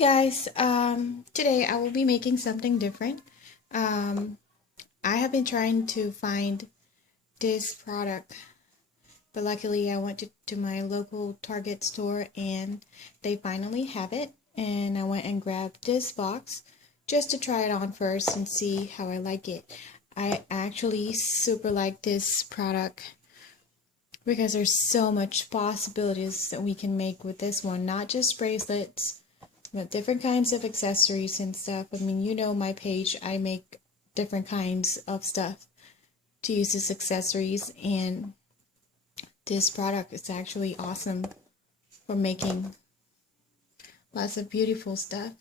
Guys, today I will be making something different. Um, I have been trying to find this product, but luckily I went to my local Target store and they finally have it. And I went and grabbed this box just to try it on first and see how I like it. I actually super like this product because there's so much possibilities that we can make with this one, not just bracelets, but different kinds of accessories and stuff. I mean, you know my page, I make different kinds of stuff to use as accessories, and this product is actually awesome for making lots of beautiful stuff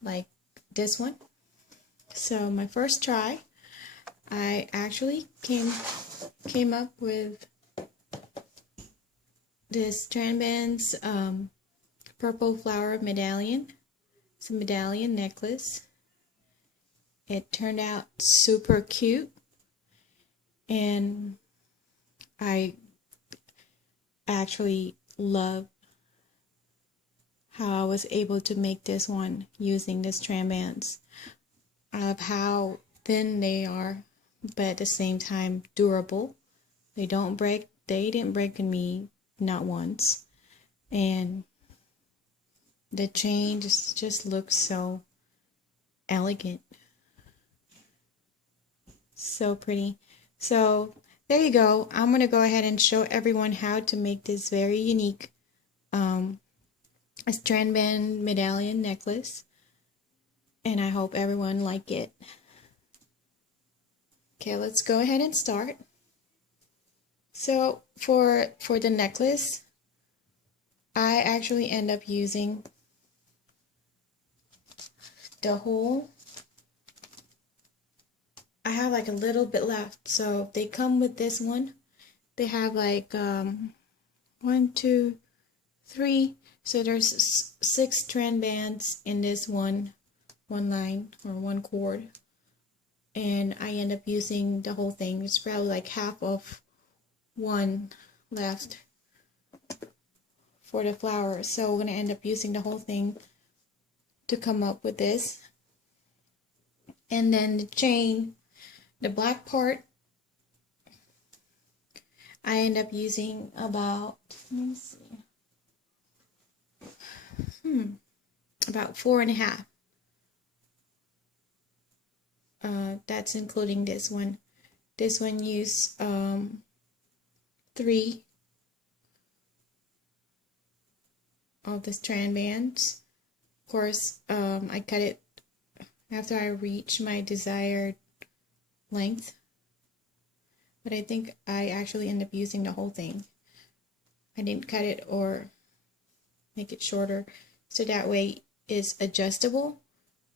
like this one. So my first try, I actually came up with this Strand Band's purple flower medallion. It's a medallion necklace. It turned out super cute, and I actually love how I was able to make this one using the Strand Bands. I love how thin they are, but at the same time durable. They don't break. They didn't break in me, not once. And the chain just looks so elegant. So pretty. So there you go. I'm going to go ahead and show everyone how to make this very unique a Strand Band medallion necklace. And I hope everyone like it. Okay, let's go ahead and start. So for the necklace, I actually end up using the whole. I have like a little bit left, so they come with this one. They have like 1, 2, 3. So there's 6 strand bands in this one line or one cord, and I end up using the whole thing. It's probably like half of one left for the flower, so we're gonna end up using the whole thing to come up with this. And then the chain, the black part, I end up using about, let me see, about 4.5. That's including this one. This one used 3 of the strand bands. Of course, I cut it after I reach my desired length, but I think I actually end up using the whole thing. I didn't cut it or make it shorter, so that way it's adjustable.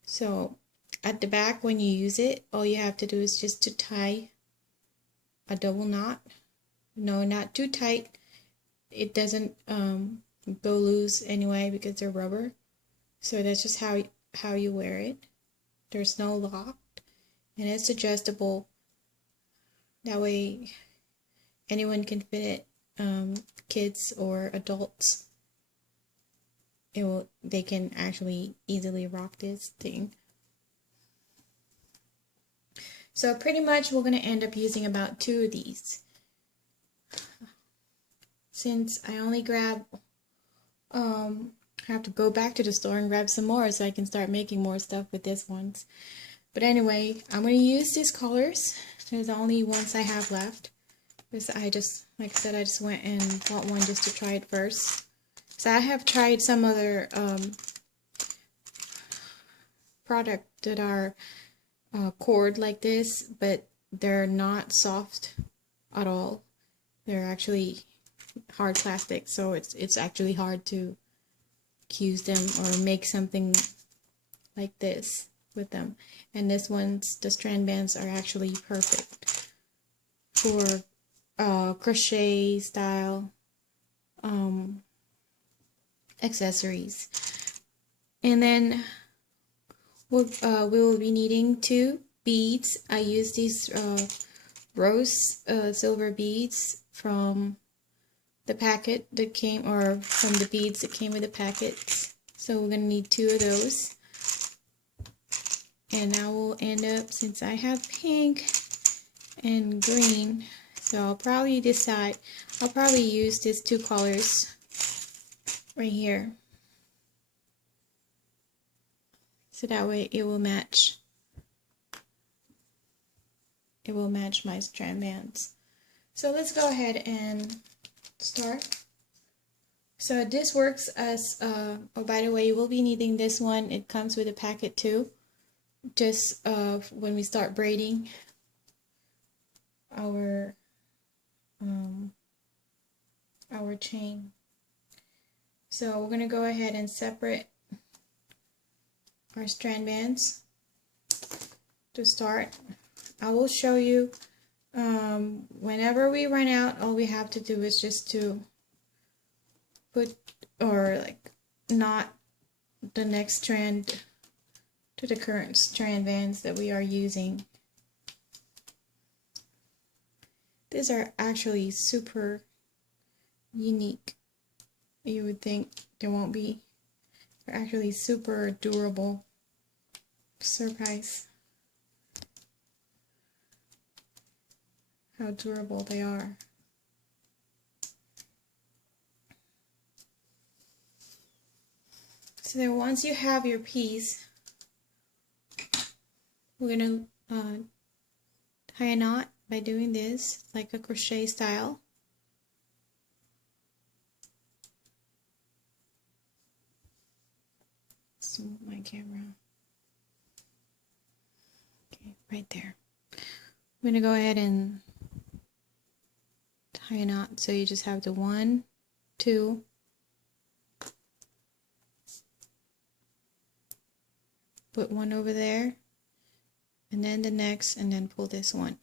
So at the back, when you use it, all you have to do is just to tie a double knot. No, not too tight. It doesn't go loose anyway because they're rubber. So that's just how you wear it. There's no lock, and it's adjustable. That way anyone can fit it, kids or adults. They can actually easily rock this thing. So pretty much we're going to end up using about 2 of these. Since I only grab, I have to go back to the store and grab some more so I can start making more stuff with this ones. But anyway, I'm going to use these colors. There's the only ones I have left. Because I just, like I said, I just went and bought one just to try it first. So I have tried some other product that are cord like this, but they're not soft at all. They're actually hard plastic, so it's actually hard to use them or make something like this with them. And this one's, the strand bands are actually perfect for crochet style accessories. And then we will be needing 2 beads. I use these rose silver beads from the packet that came, or from the beads that came with the packets. So we're going to need 2 of those. And I will end up, since I have pink and green, so I'll probably use these 2 colors right here. So that way it will match. It will match my strand bands. So let's go ahead and start. So this works as, oh by the way, you will be needing this one. It comes with a packet too. Just when we start braiding our chain. So we're gonna go ahead and separate our strand bands to start. I will show you whenever we run out, all we have to do is just to put or like knot the next strand to the current strand bands that we are using. These are actually super unique. You would think there won't be. They're actually super durable. Surprise how durable they are. So then once you have your piece, we're going to tie a knot by doing this, like a crochet style. Let's move my camera. Okay, right there. I'm going to go ahead and tie a knot, so you just have the 1, 2, put 1 over there, and then the next, and then pull this one.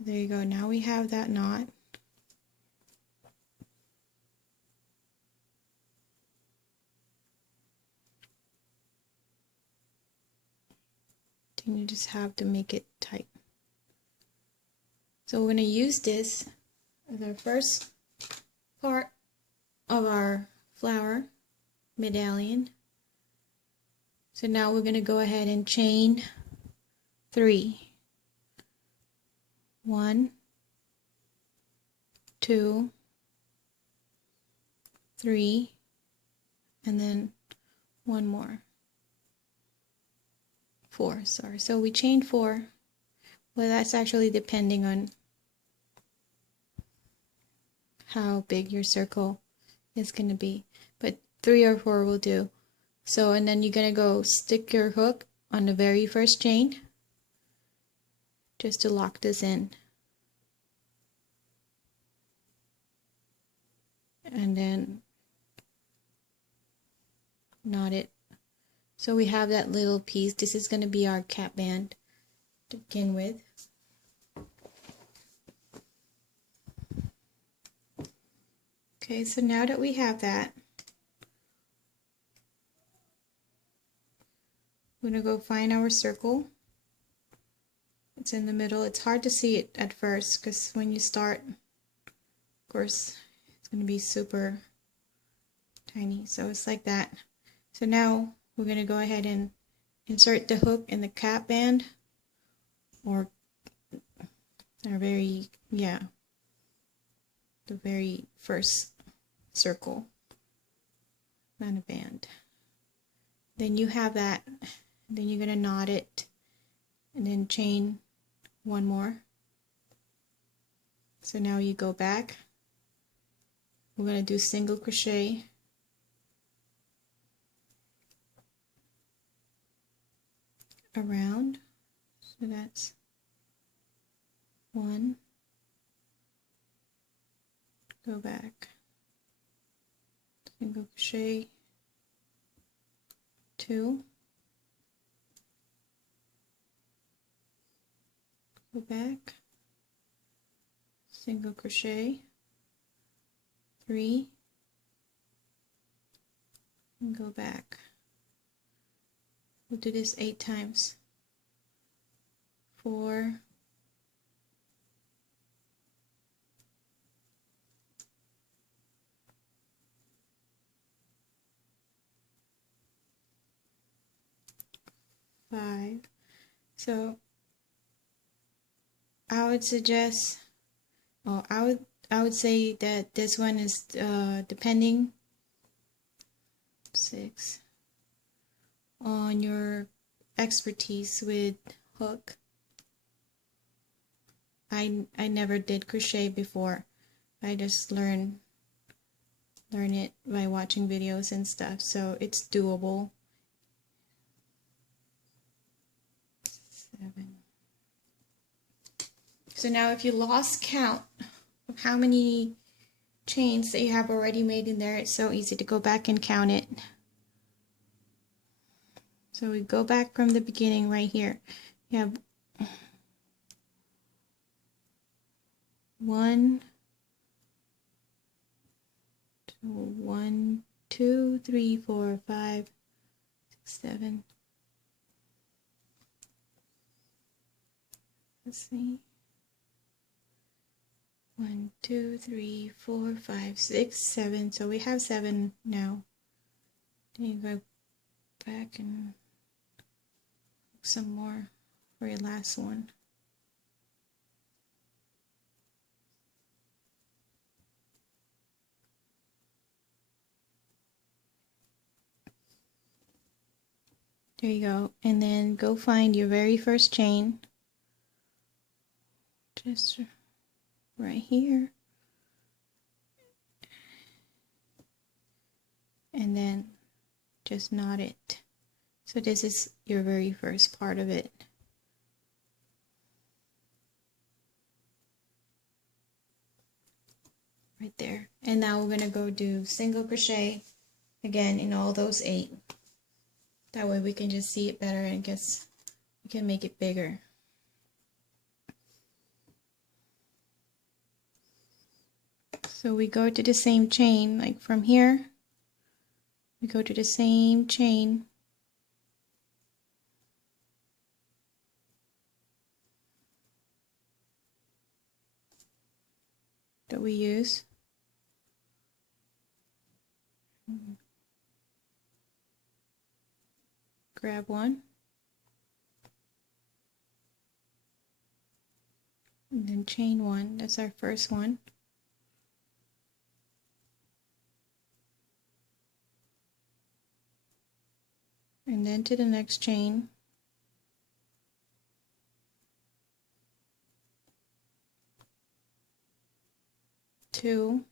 There you go. Now we have that knot. Then you just have to make it tight. So we're going to use this as our first part of our flower medallion. So now we're going to go ahead and chain 3. 1, 2, 3, and then 1 more. 4, sorry. So we chained 4. Well, that's actually depending on how big your circle is going to be. But 3 or 4 will do. So, and then you're going to go stick your hook on the very first chain just to lock this in. And then knot it. So we have that little piece. This is going to be our cap band to begin with. Okay, so now that we have that, we're going to go find our circle. It's in the middle. It's hard to see it at first because when you start, of course, it's going to be super tiny. So it's like that. So now we're going to go ahead and insert the hook in the cap band, or the very first circle, not a band. Then you have that, then you're going to knot it and then chain 1 more. So now you go back. We're going to do single crochet around. So that's 1. Go back. Single crochet 2. Go back. Single crochet 3. And go back. We'll do this 8 times. 4, 5. So I would suggest, well, I would say that this one is depending 6 on your expertise with hook. I never did crochet before. I just learn it by watching videos and stuff, so it's doable. 7. So now if you lost count of how many chains that you have already made in there, it's so easy to go back and count it. So we go back from the beginning right here. You have 1, 2, 3, 4, 5, 6, 7. Let's see. 1, 2, 3, 4, 5, 6, 7. So we have 7 now. Then you go back and look some more for your last one. There you go. And then go find your very first chain. Just right here. And then just knot it. So this is your very first part of it. Right there. And now we're going to go do single crochet again in all those 8. That way we can just see it better, and I guess we can make it bigger. So we go to the same chain, like from here, we go to the same chain. That we use. Grab one. And then chain 1. That's our first one. And then to the next chain. 2.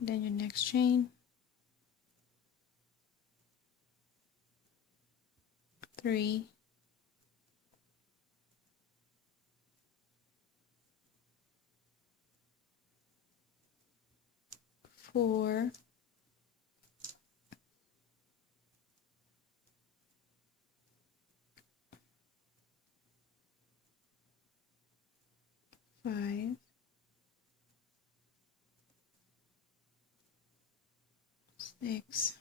Then your next chain. 3. 4. 5. 6.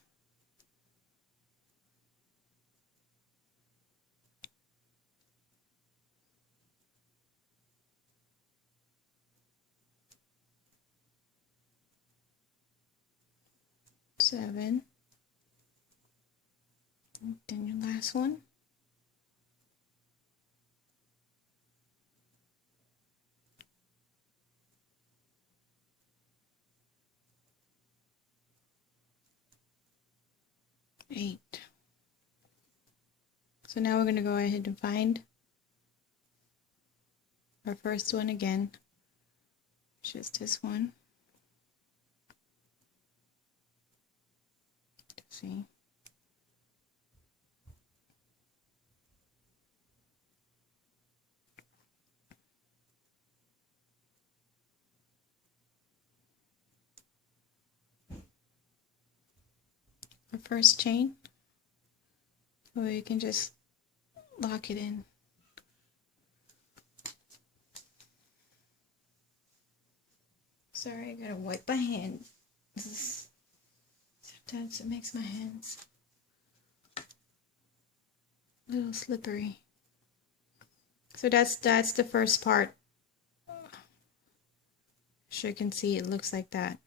7. Then your last one. 8. So now we're going to go ahead and find our first one again, which is this one. Let's see. Our first chain, so you can just lock it in. Sorry, I gotta wipe my hands. Sometimes it makes my hands a little slippery. So that's the first part. As you can see, it looks like that.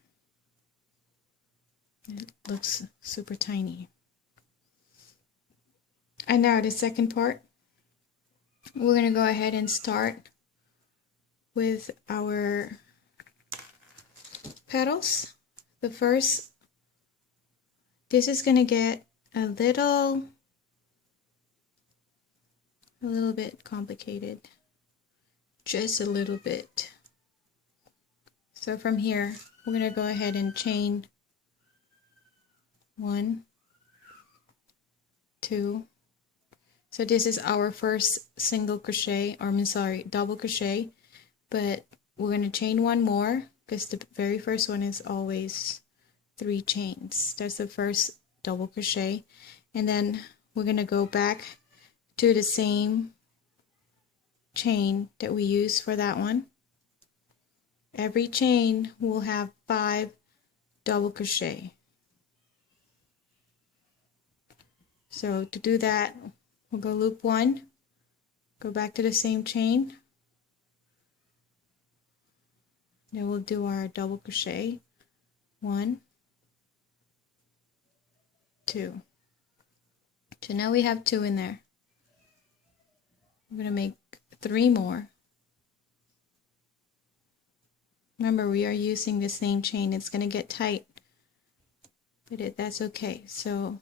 It looks super tiny. And now the second part, we're going to go ahead and start with our petals. The first, this is going to get a little bit complicated, just a little bit. So from here, we're going to go ahead and chain 1, 2. So this is our first single crochet, or I'm sorry, double crochet, but we're going to chain one more because the very first one is always 3 chains. That's the first double crochet, and then we're going to go back to the same chain that we used for that one. Every chain will have 5 double crochet. So to do that, we'll go loop 1, go back to the same chain, then we'll do our double crochet, 1, 2. So now we have 2 in there. We're going to make 3 more. Remember, we are using the same chain. It's going to get tight, but that's okay. So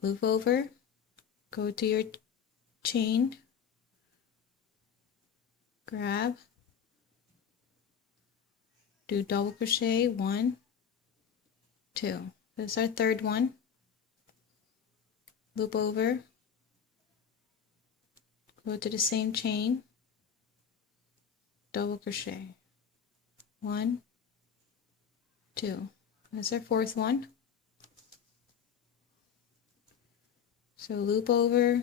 loop over, go to your chain, grab, do double crochet, 1, 2. That's our third one. Loop over, go to the same chain, double crochet, 1, 2. That's our fourth one. So loop over,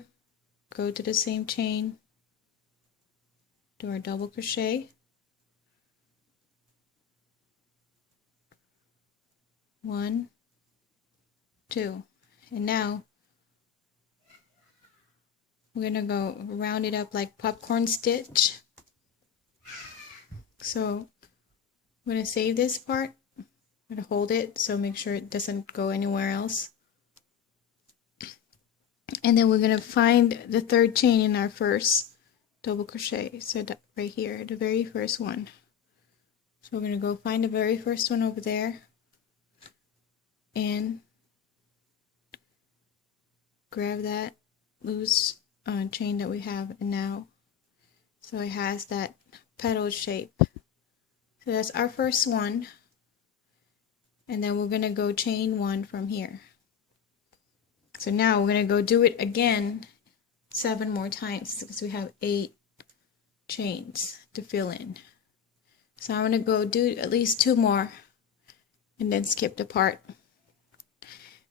go to the same chain, do our double crochet, 1, 2. And now we're going to go round it up like popcorn stitch. So I'm going to save this part. I'm going to hold it, so make sure it doesn't go anywhere else. And then we're going to find the third chain in our first double crochet. So that right here, the very first one. So we're going to go find the very first one over there and grab that loose chain that we have, and now so it has that petal shape. So that's our first one, and then we're going to go chain 1 from here. So now we're going to go do it again 7 more times because we have 8 chains to fill in. So I'm going to go do at least 2 more and then skip the part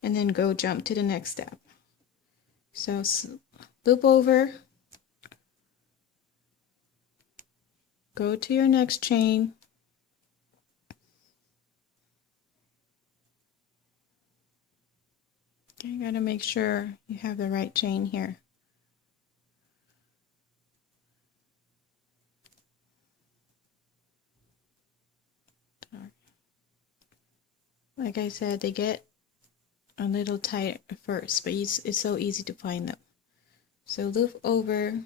and then go jump to the next step. So loop over, go to your next chain, okay, you gotta make sure you have the right chain here. Like I said, they get a little tight at first, but it's so easy to find them. So loop over.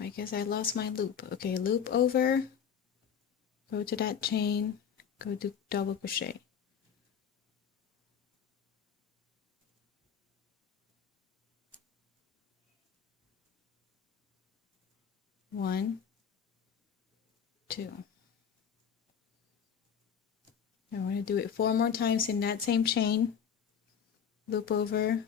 I guess I lost my loop. Okay, loop over, go to that chain, go do double crochet. One, 2. I want to do it 4 more times in that same chain. Loop over,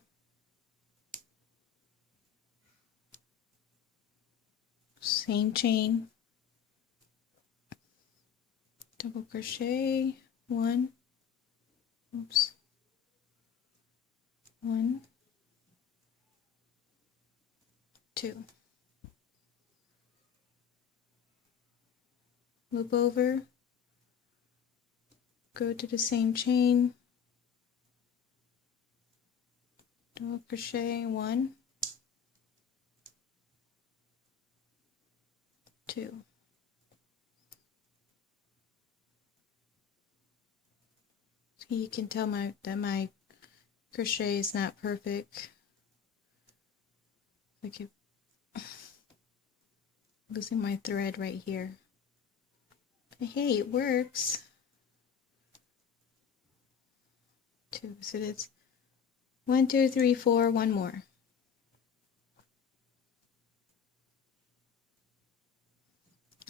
same chain, double crochet, 1, oops, 1, 2. Loop over, go to the same chain, double crochet, 1, 2. So you can tell that my crochet is not perfect. I keep losing my thread right here. But hey, it works. 2, so that's 1, 2, 3, 4, one more.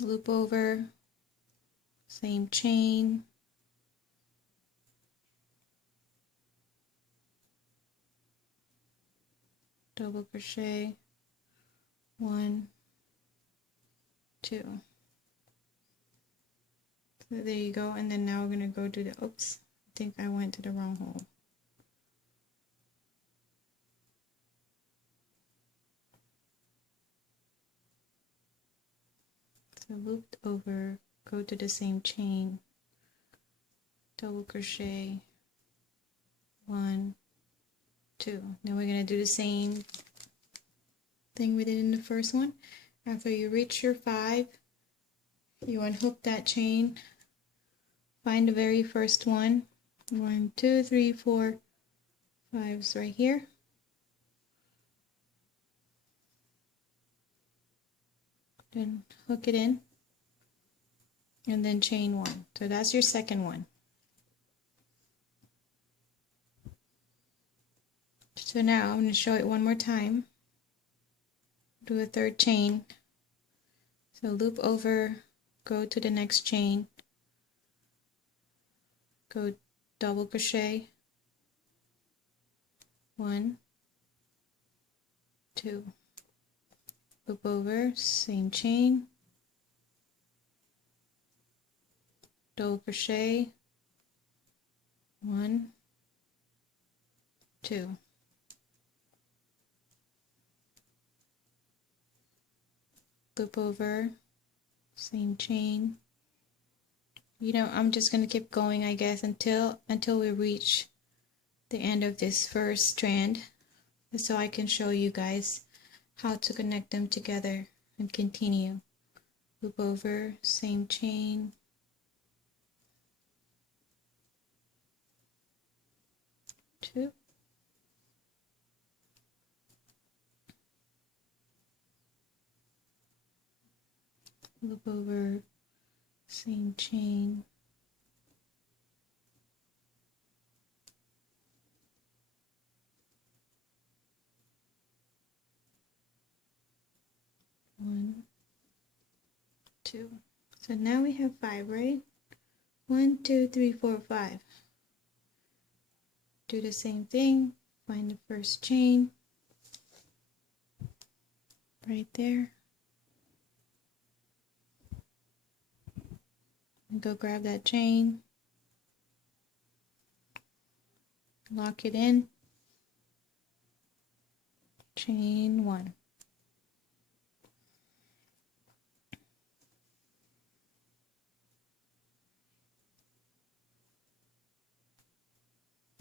Loop over, same chain, double crochet, 1, 2. So there you go, and then now we're going to go to the, oops, I think I went to the wrong hole. So looped over, go to the same chain, double crochet, 1, 2. Now we're going to do the same thing we did in the first one. After you reach your 5, you unhook that chain, find the very first one. 1, 2, 3, 4, 5 is right here. Then hook it in, and then chain 1. So that's your second one. So now I'm going to show it one more time. Do a third chain. So loop over, go to the next chain, go double crochet, 1, 2, loop over, same chain, double crochet, 1, 2. Loop over, same chain. You know, I'm just going to keep going, I guess, until we reach the end of this first strand, so I can show you guys how to connect them together and continue. Loop over, same chain, 2, loop over, same chain, 1, 2. So now we have 5, right? 1, 2, 3, 4, 5. Do the same thing, find the first chain right there, and go grab that chain, lock it in, chain 1.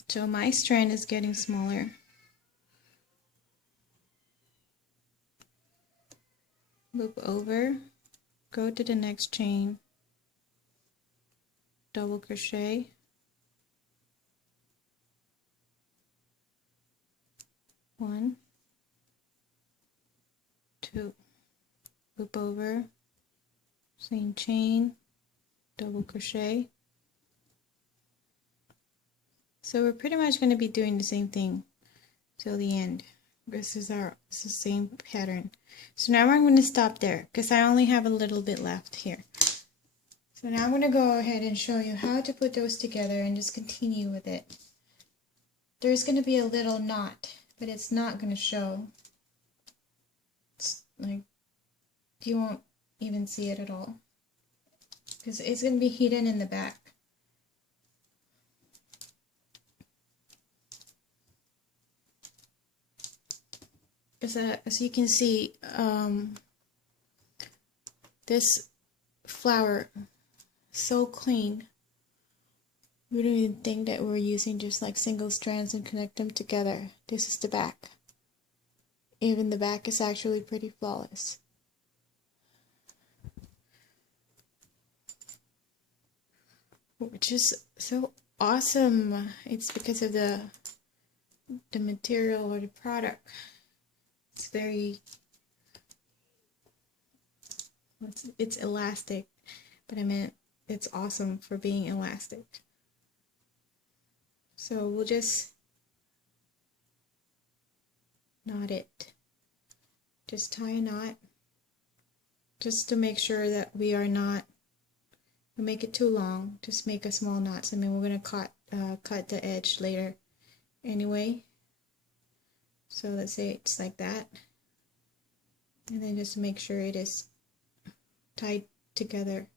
So my strand is getting smaller. Loop over, go to the next chain, double crochet, 1, 2, loop over, same chain, double crochet. So we're pretty much going to be doing the same thing till the end. This is the same pattern. So now I'm going to stop there because I only have a little bit left here. So now I'm going to go ahead and show you how to put those together and just continue with it. There's going to be a little knot, but it's not going to show. It's like you won't even see it at all because it's going to be hidden in the back. As you can see, this flower is so clean. We don't even think that we're using just like single strands and connect them together. This is the back. Even the back is actually pretty flawless. Which is so awesome. It's because of the material or the product. It's very, it's elastic, but I meant it's awesome for being elastic. So we'll just knot it. Just tie a knot, just to make sure that we are not, make it too long. Just make a small knot. I mean, we're gonna cut the edge later anyway. So let's say it's like that, and then just make sure it is tied together,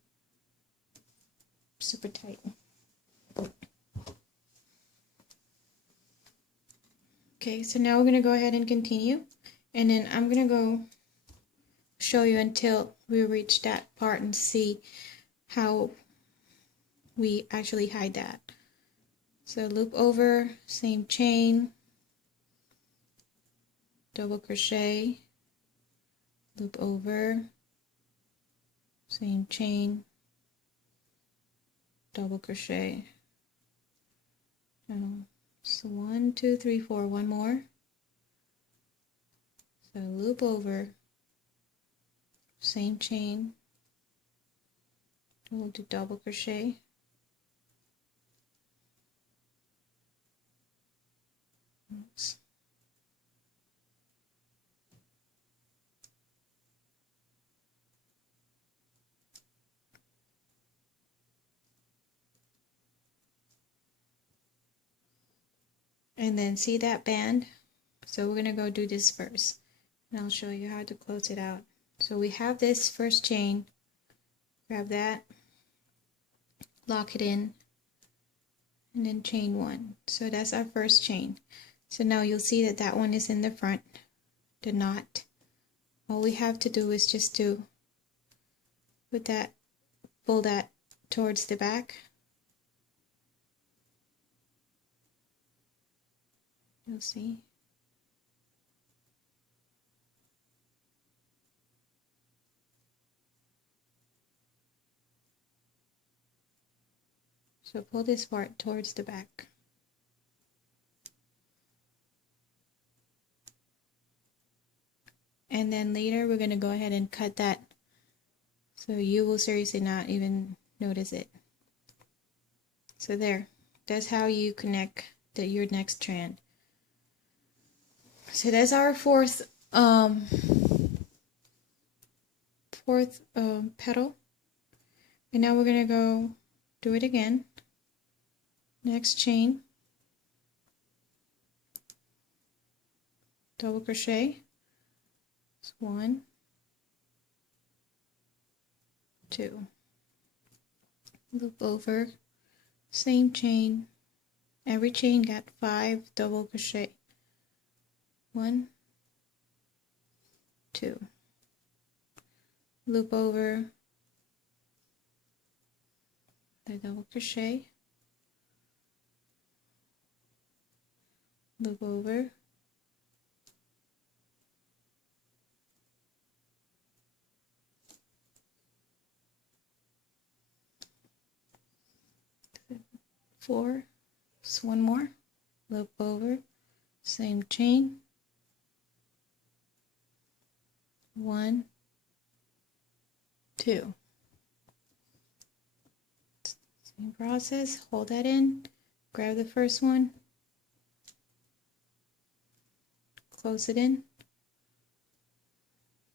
super tight. Okay, so now we're gonna go ahead and continue, and then I'm gonna go show you until we reach that part and see how we actually hide that. So loop over, same chain, double crochet, loop over, same chain, double crochet. So 1, 2, 3, 4, one more. So loop over, same chain, we'll do double crochet, oops. And then see that band? So we're gonna go do this first, and I'll show you how to close it out. So we have this first chain, grab that, lock it in, and then chain 1. So that's our first chain. So now you'll see that that one is in the front, the knot. All we have to do is just to put that, pull that towards the back. You'll see. So pull this part towards the back. And then later we're going to go ahead and cut that, so you will seriously not even notice it. So there, that's how you connect your next strand. So that's our fourth petal. And now we're going to go do it again. Next chain, double crochet. 1, 2, loop over, same chain, every chain got 5 double crochet, 1, 2, loop over, the double crochet, loop over, four, just one more, loop over, same chain, 1, 2. Same process, hold that in, grab the first one, close it in,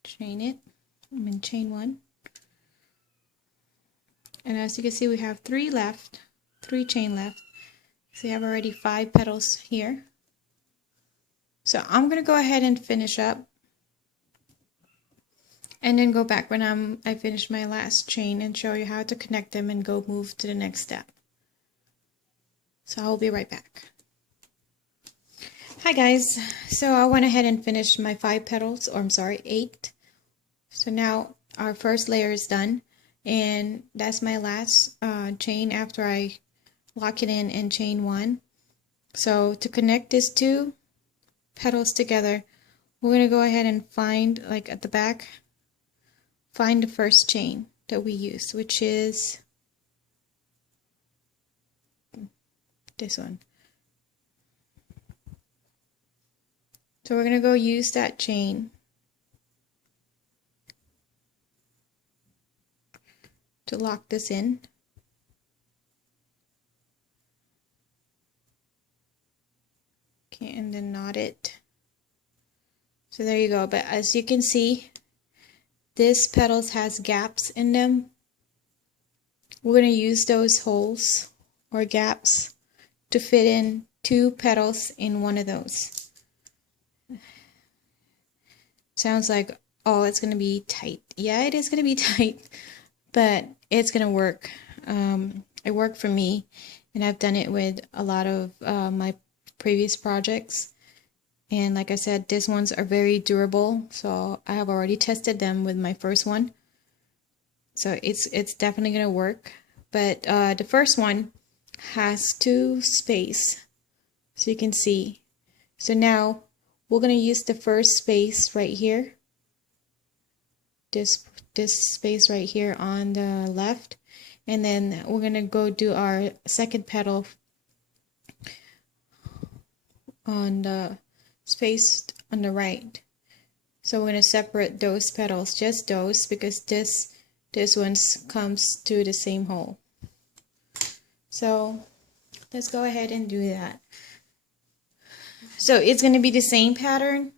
chain it, chain 1. And as you can see, we have 3 left, 3 chain left. So you have already 5 petals here. So I'm going to go ahead and finish up, and then go back when I finish my last chain and show you how to connect them and go move to the next step. So I'll be right back. Hi guys, so I went ahead and finished my 5 petals, or I'm sorry, 8. So now our first layer is done, and that's my last chain after I lock it in and chain 1. So to connect these 2 petals together, we're going to go ahead and find, like at the back, find the first chain that we used, which is this one. So we're gonna go use that chain to lock this in. Okay, and then knot it. So there you go. But as you can see, this petals has gaps in them. We're going to use those holes or gaps to fit in 2 petals in one of those. Sounds like, oh, it's going to be tight. Yeah, it is going to be tight, but it's going to work. It worked for me, and I've done it with a lot of my previous projects. And like I said, these ones are very durable, so I have already tested them with my first one. So it's definitely gonna work. But the first one has 2 space, so you can see. So now we're gonna use the first space right here. This space right here on the left, and then we're gonna go do our second petal on the space on the right. So we're going to separate those petals, just those, because this one comes to the same hole. So let's go ahead and do that. So it's going to be the same pattern,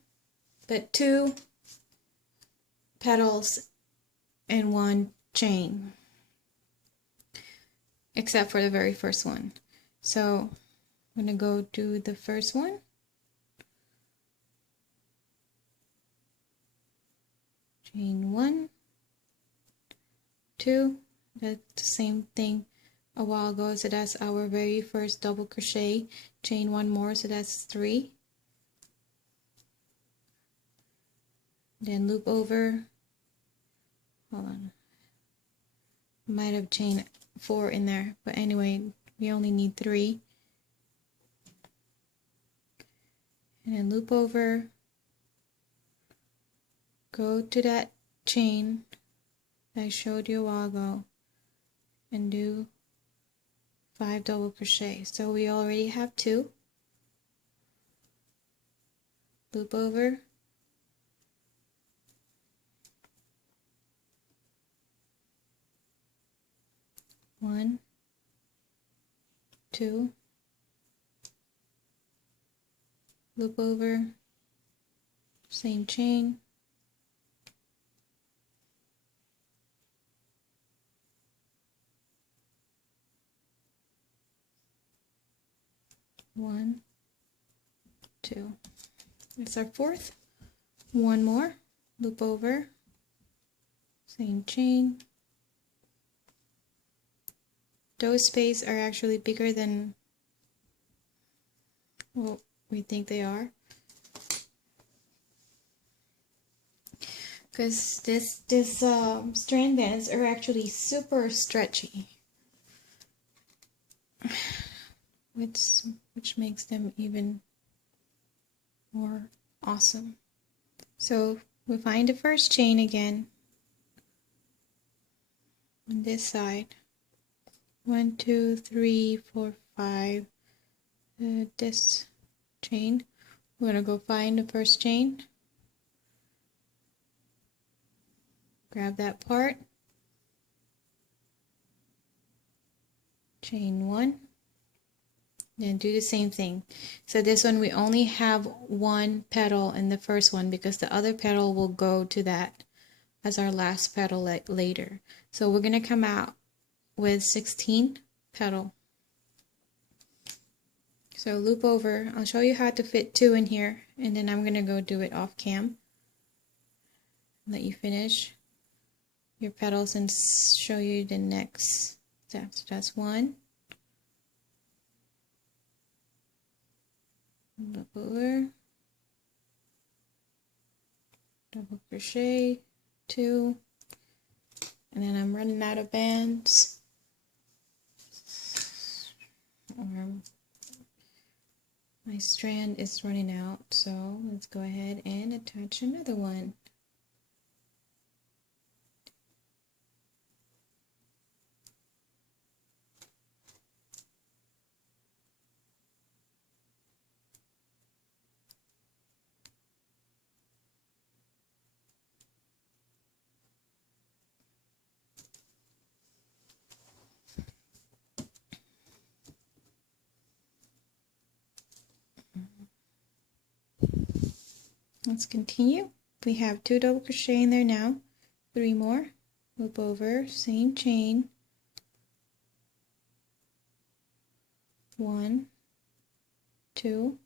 but 2 petals and 1 chain, except for the very first one. So I'm going to go do the first one. Chain 1, 2, that's the same thing a while ago, so that's our very first double crochet. Chain 1 more, so that's 3. Then loop over. Hold on, might have chain 4 in there, but anyway, we only need 3. And then loop over, go to that chain that I showed you a while ago and do 5 double crochet. So we already have 2. Loop over, one, 2, loop over, same chain, 1, 2. It's our 4th. 1 more, loop over, same chain. Those spaces are actually bigger than what we think they are, because this strand bands are actually super stretchy, which makes them even more awesome. So we find the first chain again on this side. 1, 2, 3, 4, 5. This chain. We're gonna go find the first chain. Grab that part. Chain 1. Then do the same thing. So this one we only have 1 petal in the first one because the other petal will go to that as our last petal later. So we're gonna come out with 16 petal. So loop over. I'll show you how to fit 2 in here, and then I'm gonna go do it off cam. Let you finish your petals and show you the next step. So that's 1. Loop over, double crochet, 2, and then I'm running out of bands. My strand is running out, so let's go ahead and attach another one. Let's continue. We have 2 double crochet in there now, 3 more, loop over, same chain, 1, 2,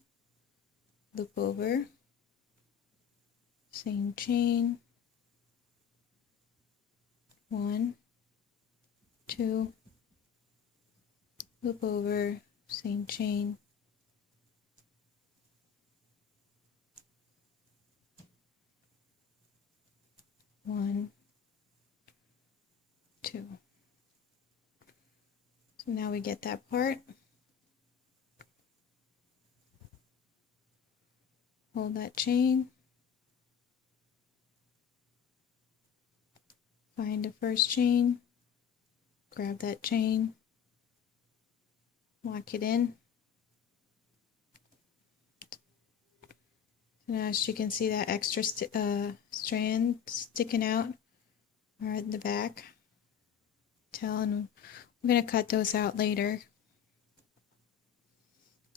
loop over, same chain, 1, 2, loop over, same chain, 1, 2. So now we get that part. Hold that chain. Find the first chain. Grab that chain. Lock it in. Now as you can see, that extra strand sticking out right in the back. And we're going to cut those out later.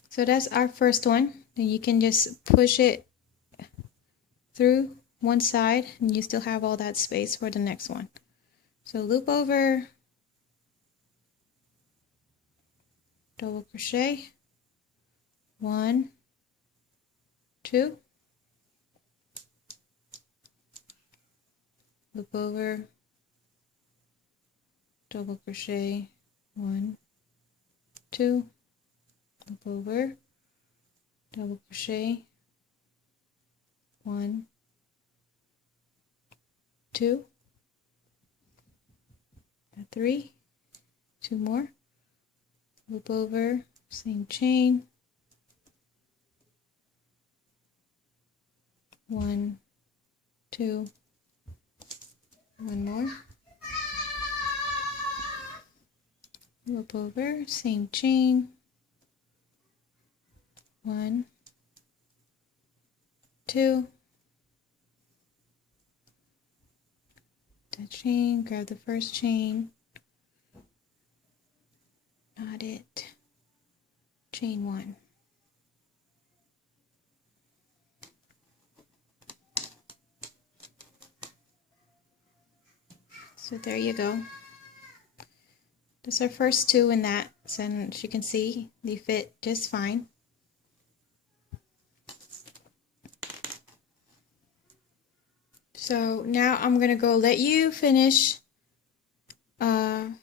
So that's our first one. Then you can just push it through one side and you still have all that space for the next one. So loop over, double crochet, 1, 2, loop over, double crochet, 1, 2, loop over, double crochet, 1, 2, 3, 2 more, loop over, same chain, 1, 2, 1 more, loop over, same chain, 1, 2, that chain, grab the first chain, not it, chain 1. So there you go. That's our first 2 in that, and as you can see, they fit just fine. So now I'm gonna go let you finish the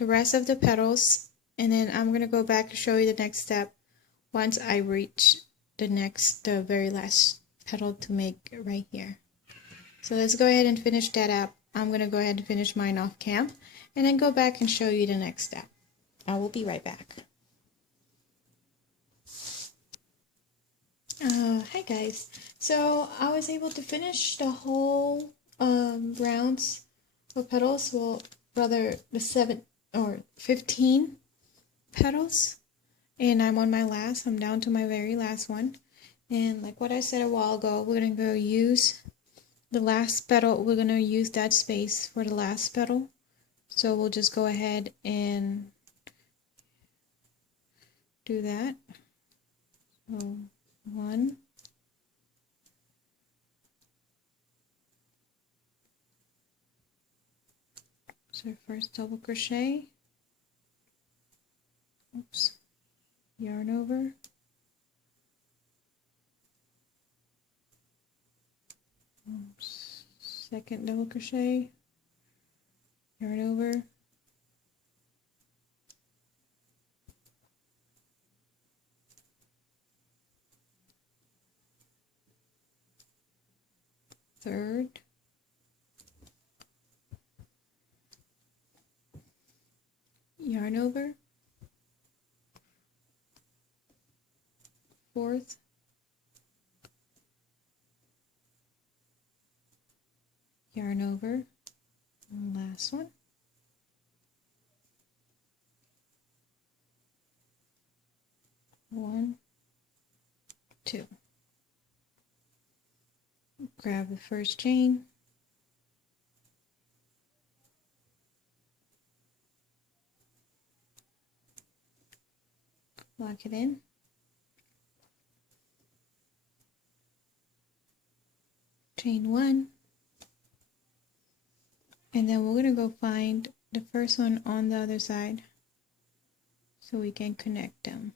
rest of the petals, and then I'm gonna go back and show you the next step once I reach the very last petal to make right here. So let's go ahead and finish that up. I'm gonna go ahead and finish mine off cam and then go back and show you the next step. I will be right back. Hi guys. So I was able to finish the whole rounds of petals, well rather the 7 or 15 petals, and I'm on my last. I'm down to my very last one, and like what I said a while ago, we're gonna go use the last petal. We're gonna use that space for the last petal, so we'll just go ahead and do that. So 1, so first double crochet, oops, yarn over, oops, second double crochet, yarn over, third, yarn over, fourth, yarn over, and last one, 1, 2. Grab the first chain, lock it in, chain 1, and then we're gonna go find the first one on the other side so we can connect them.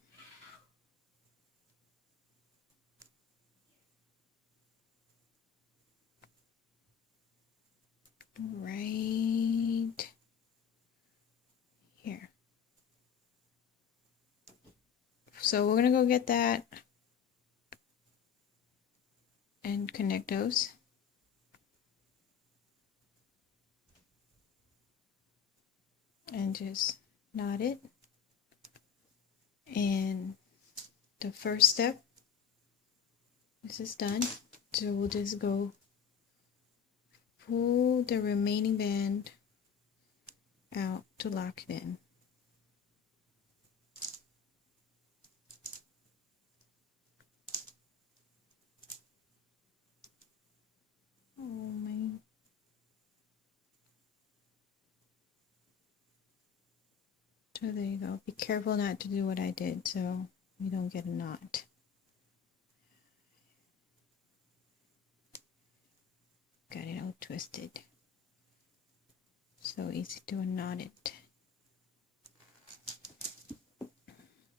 Right here. So we're gonna go get that and connect those. And just knot it. And the first step, this is done. So we'll just go pull the remaining band out to lock it in. Oh my. So there you go. Be careful not to do what I did so you don't get a knot. Got it all twisted. So easy to unknot it.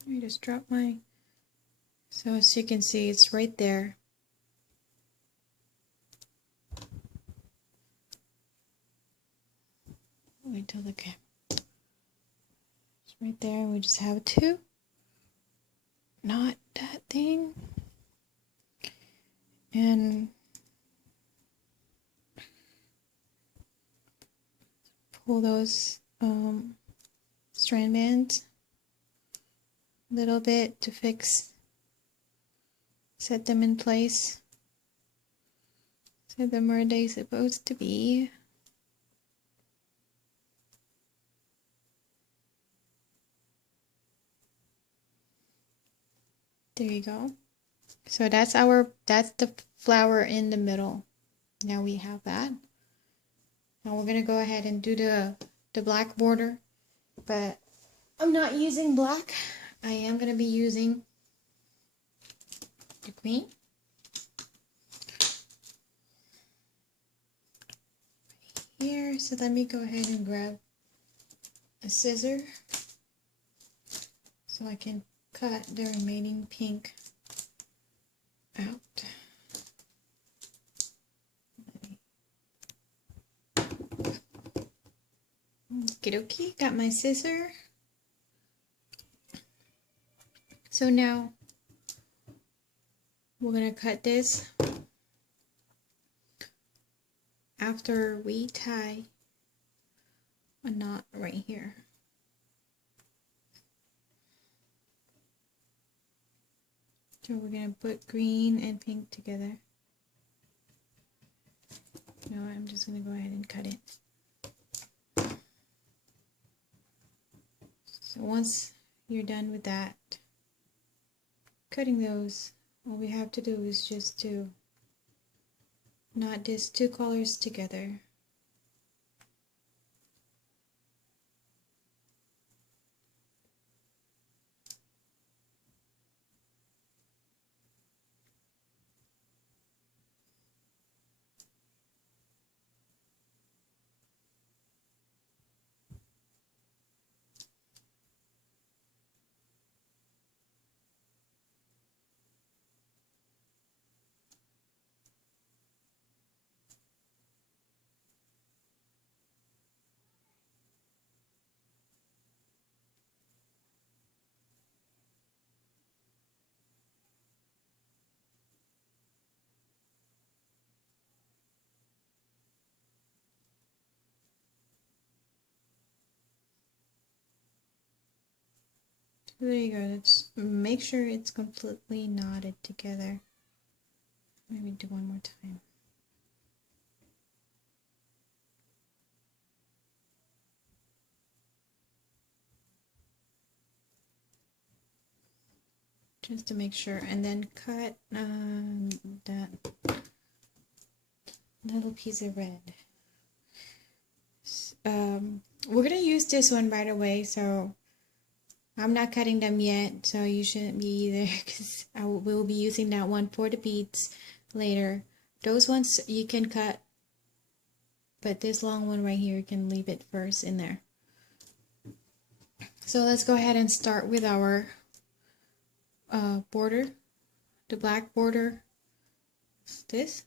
I just dropped my, so as you can see, it's right there. Wait till the camera. It's right there. We just have to knot that thing and pull those strand bands a little bit to set them in place. Set them where they're supposed to be. There you go. So that's the flower in the middle. Now we have that. Now we're gonna go ahead and do the black border, but I'm not using black. I am gonna be using the green. Here, so let me go ahead and grab a scissor so I can cut the remaining pink out. Okie dokie, got my scissor. So now we're gonna cut this after we tie a knot right here. So we're gonna put green and pink together. No, I'm just gonna go ahead and cut it. So once you're done with that, cutting those, all we have to do is just to knot these two colors together. There you go. Let's make sure it's completely knotted together. Maybe do one more time. Just to make sure, and then cut that little piece of red. We're gonna use this one right away, so I'm not cutting them yet, so you shouldn't be either, because I will be using that one for the beads later. Those ones you can cut, but this long one right here, you can leave it first in there. So let's go ahead and start with our border. The black border is this.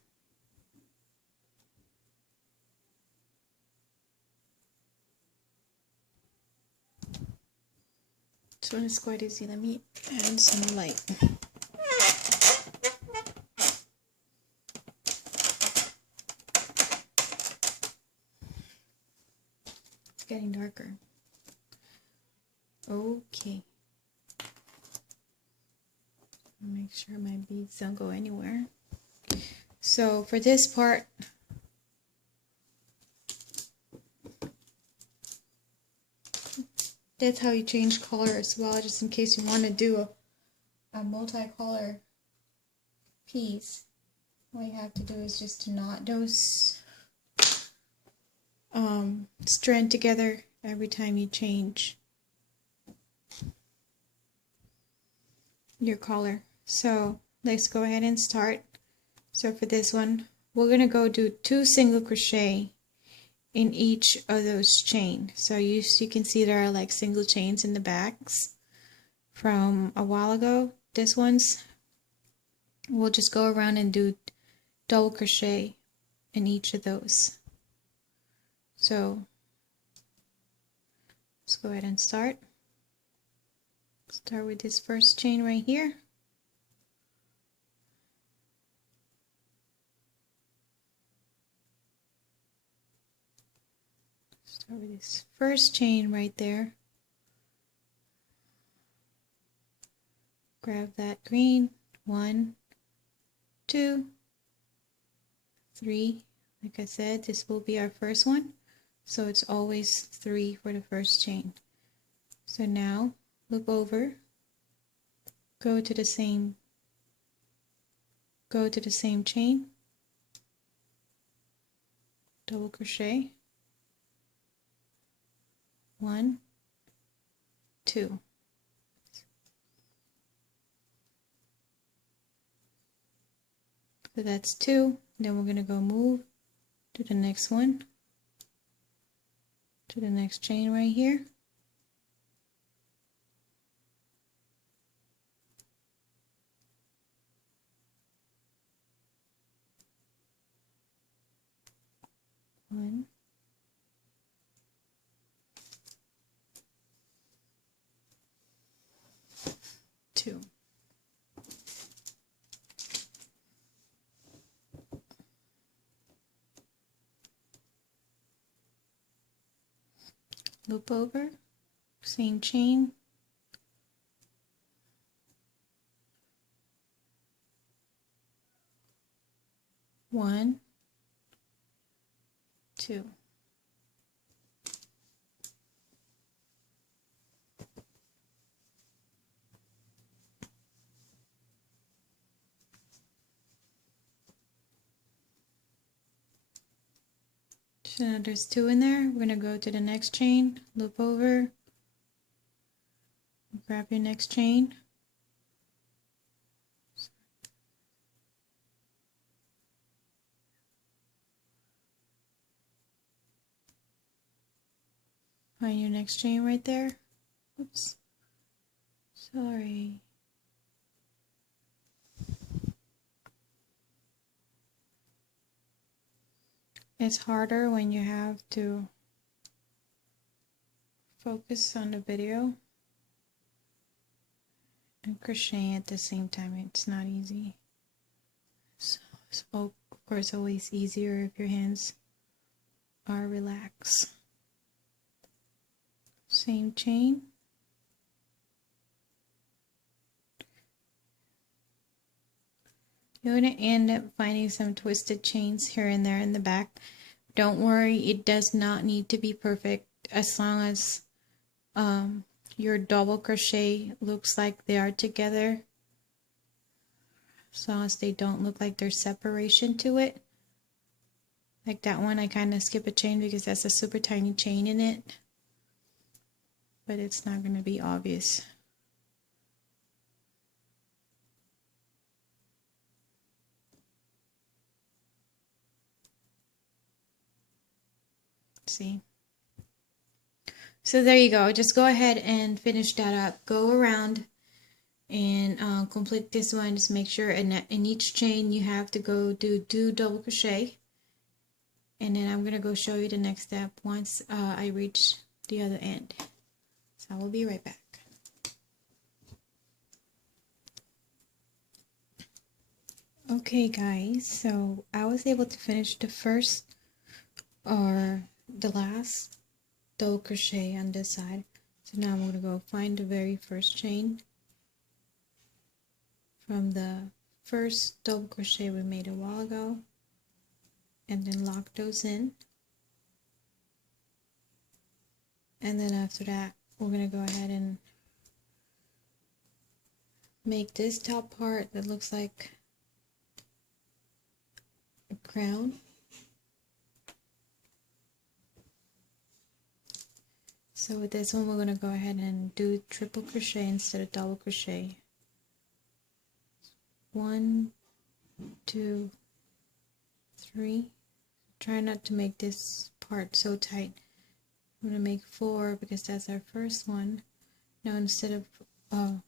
This one is quite easy. Let me add some light. It's getting darker. Okay. Make sure my beads don't go anywhere. So for this part, that's how you change color as well, just in case you want to do a multicolor piece. All you have to do is just to knot those strand together every time you change your color. So let's go ahead and start. So for this one, we're gonna go do 2 single crochet in each of those chain. So you can see there are like single chains in the backs from a while ago. This one's, we'll just go around and do double crochet in each of those. So let's go ahead and start. Start with this first chain right here. Start with this first chain right there. Grab that green. 1, 2, 3. Like I said, this will be our first one. So it's always 3 for the first chain. So now loop over, go to the same chain, double crochet, 1, 2. So that's 2. Then we're going to go move to the next one, to the next chain right here. One, 2. Loop over, same chain, 1, 2. So now there's 2 in there. We're going to go to the next chain, loop over, grab your next chain, find your next chain right there. Oops, sorry. It's harder when you have to focus on the video and crochet at the same time. It's not easy. So it's of course always easier if your hands are relaxed. Same chain. You're going to end up finding some twisted chains here and there in the back. Don't worry, it does not need to be perfect as long as your double crochet looks like they are together. As long as they don't look like there's separation to it. Like that one, I kind of skip a chain because that's a super tiny chain in it. But it's not going to be obvious. See? So there you go. Just go ahead and finish that up. Go around and complete this one. Just make sure in each chain you have to go do 2 double crochet. And then I'm going to go show you the next step once I reach the other end. So I will be right back. Okay guys, so I was able to finish the first or the last double crochet on this side. So now I'm going to go find the very first chain from the first double crochet we made a while ago, and then lock those in. And then after that, we're going to go ahead and make this top part that looks like a crown. So with this one, we're going to go ahead and do triple crochet instead of double crochet. 1, 2, 3. Try not to make this part so tight. I'm going to make 4 because that's our first one. Now instead of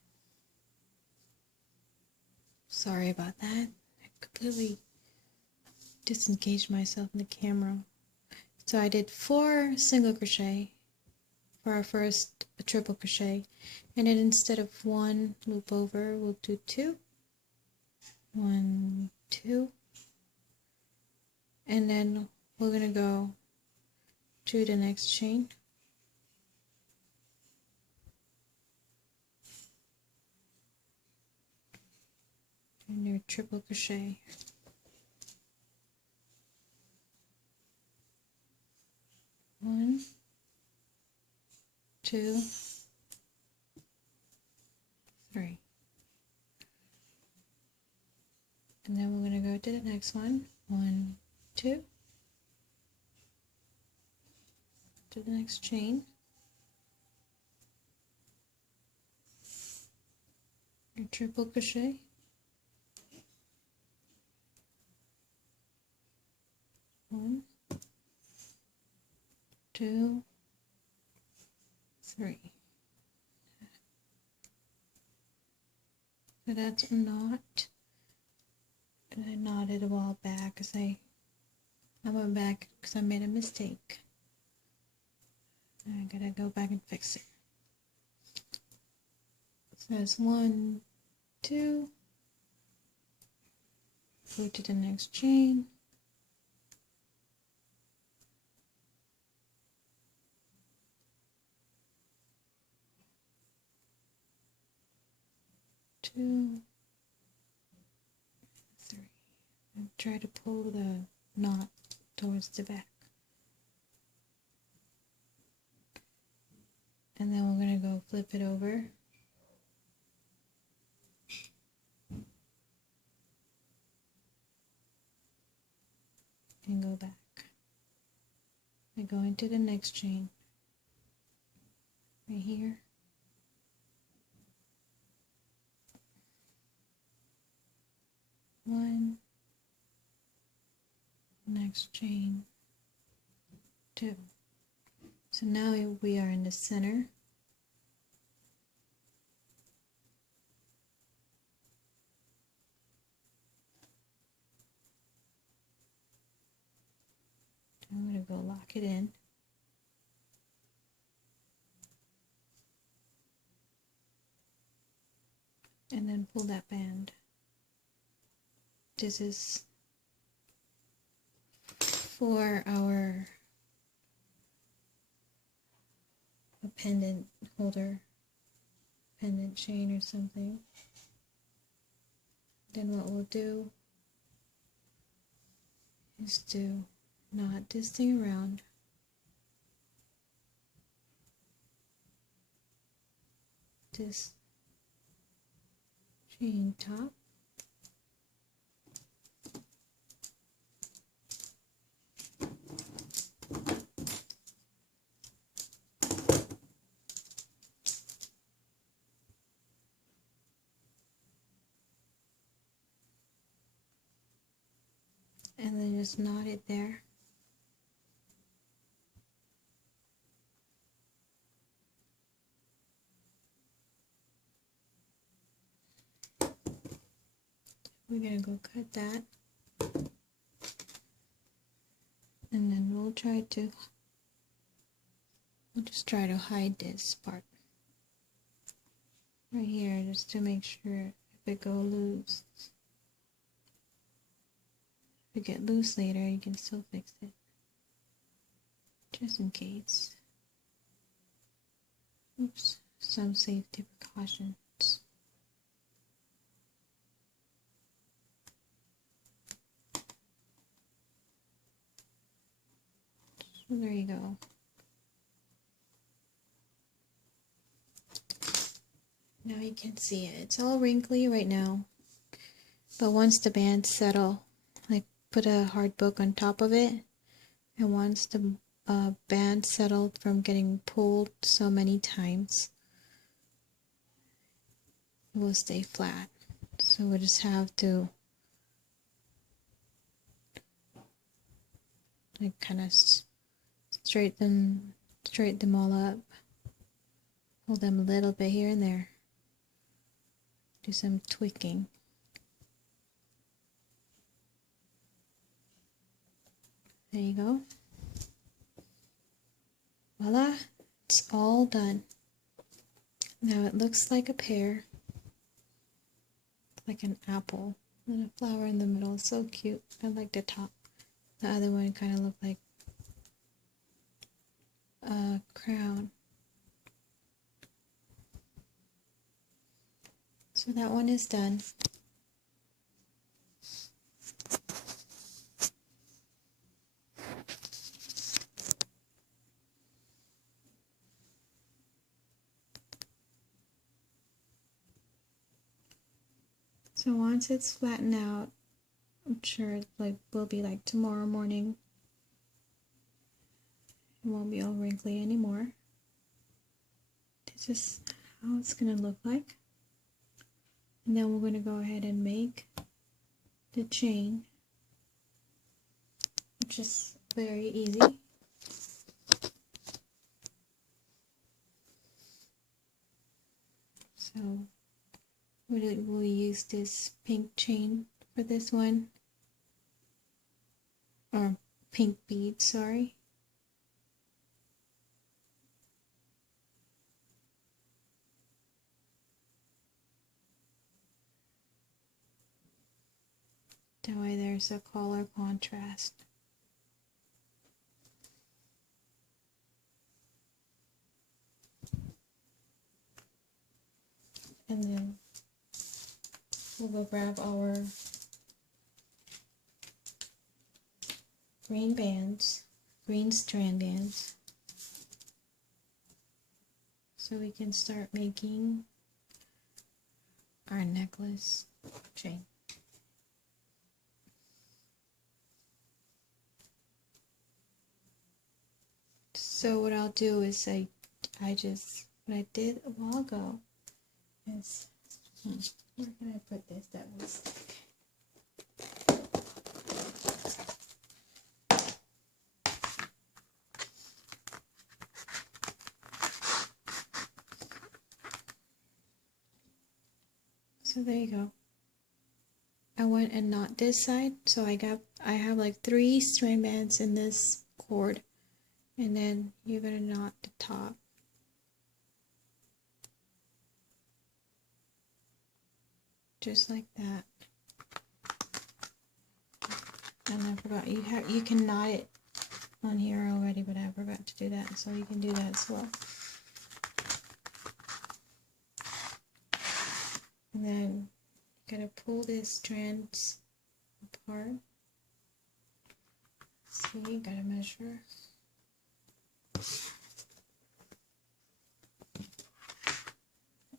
sorry about that. I completely disengaged myself in the camera. So I did 4 single crochet for our first triple crochet, and then instead of 1 loop over, we'll do 2. 1, 2, and then we're going to go to the next chain. And your triple crochet. 1, 2, 3. And then we're going to go to the next one. 1, 2. To the next chain. Your triple crochet. 1, 2, 3. So that's a knot. And I knotted a while back because I went back because I made a mistake. I gotta go back and fix it. So that's 1, 2. Go to the next chain. 2, 3. And try to pull the knot towards the back. And then we're going to go flip it over. And go back. And go into the next chain. Right here. One. Next chain. 2. So now we are in the center. I'm going to go lock it in. And then pull that band. This is for our pendant holder, pendant chain or something. Then what we'll do is to knot this thing around. This chain top. And then just knot it there. we're gonna go cut that. And then we'll just try to hide this part right here, just to make sure if it go loose. If it get loose later, you can still fix it. Just in case. Oops, some safety precautions. So there you go. Now you can see it. It's all wrinkly right now. But once the bands settle, like put a hard book on top of it, and once the band settled from getting pulled so many times, it will stay flat. So we'll just have to like kind of straighten them all up. Hold them a little bit here and there. Do some tweaking. There you go. Voila, it's all done. Now it looks like a pear, like an apple, and a flower in the middle. It's so cute. I like the top. The other one kind of looked like a crown. So that one is done. So once it's flattened out, I'm sure it will be like tomorrow morning. It won't be all wrinkly anymore. This is how it's gonna look like. And then we're going to go ahead and make the chain, which is very easy. So we'll use this pink chain for this one, or pink bead, sorry. That way there's a color contrast. And then we'll go grab our green bands, green strand bands, so we can start making our necklace chain. So what I'll do is what I did a while ago is, where can I put this that will stick? So there you go. I went and knot this side, so I have like 3 strand bands in this cord. And then you're going to knot the top. Just like that. And I forgot, you can knot it on here already, but I forgot to do that, so you can do that as well. And then you're going to pull these strands apart. See, you got to measure.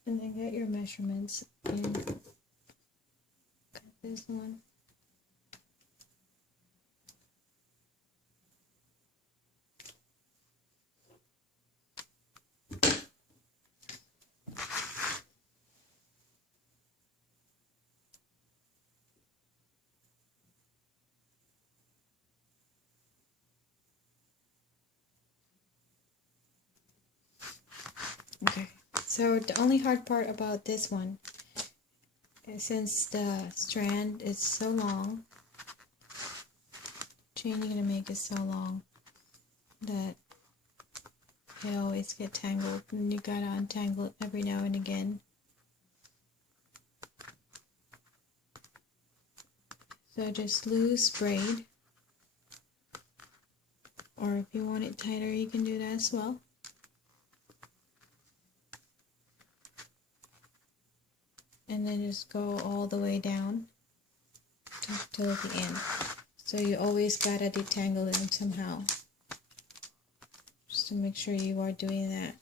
And then get your measurements and cut this one. Okay, so the only hard part about this one since the strand is so long, chain you're gonna make is so long that it always get tangled, and you gotta untangle it every now and again. So just loose braid, or if you want it tighter, you can do that as well. And then just go all the way down till the end. So you always gotta detangle them somehow. Just to make sure you are doing that.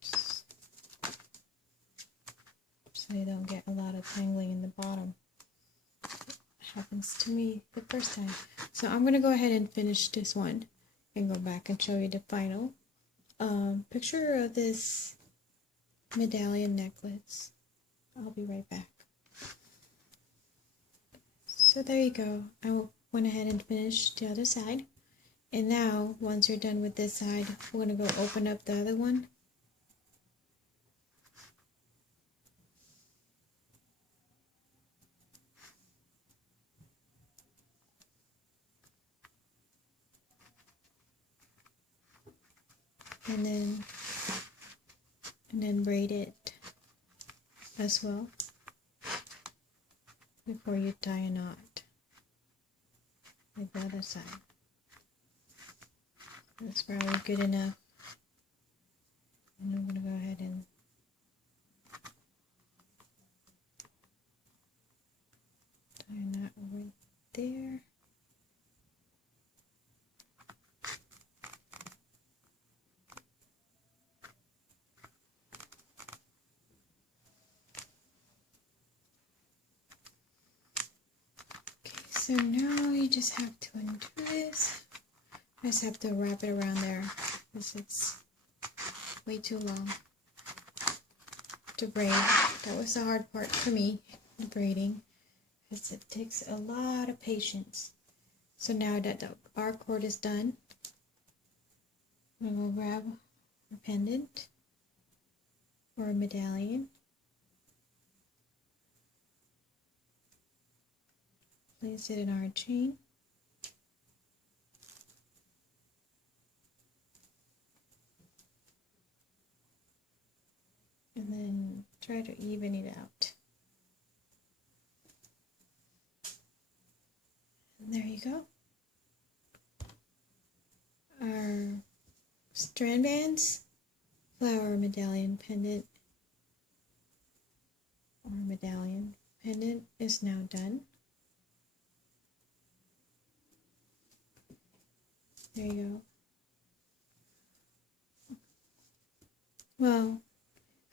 Just so you don't get a lot of tangling in the bottom. It happens to me the first time. So I'm gonna go ahead and finish this one and go back and show you the final picture of this medallion necklace. I'll be right back. So there you go. I went ahead and finished the other side. And now, once you're done with this side, we're going to go open up the other one. And then braid it as well before you tie a knot like the other side. That's probably good enough. And I'm going to go ahead and tie a knot right there. So now you just have to undo this. I just have to wrap it around there because it's way too long to braid. That was the hard part for me, the braiding, because it takes a lot of patience. So now that our cord is done, we will grab a pendant or a medallion. Place it in our chain. And then try to even it out. And there you go. Our strand bands, flower medallion pendant, or medallion pendant is now done. There you go. Well,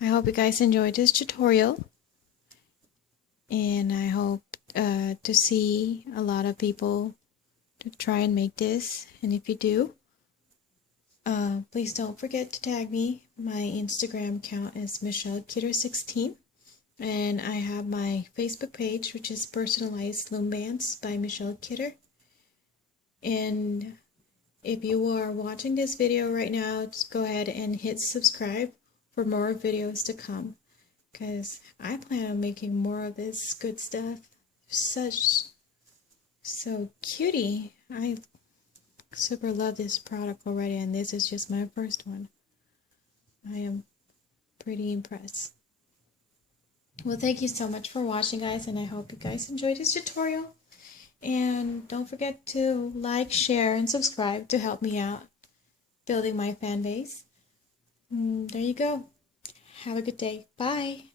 I hope you guys enjoyed this tutorial, and I hope to see a lot of people to try and make this. And if you do, please don't forget to tag me. My Instagram account is MichelleKidder16, and I have my Facebook page, which is Personalized Loom Bands by Michelle Kidder. And if you are watching this video right now, just go ahead and hit subscribe for more videos to come, because I plan on making more of this good stuff. So cutie. I super love this product already, and this is just my first one. I am pretty impressed. Well, thank you so much for watching, guys, and I hope you guys enjoyed this tutorial. And don't forget to like, share, and subscribe to help me out building my fan base. There you go. Have a good day. Bye.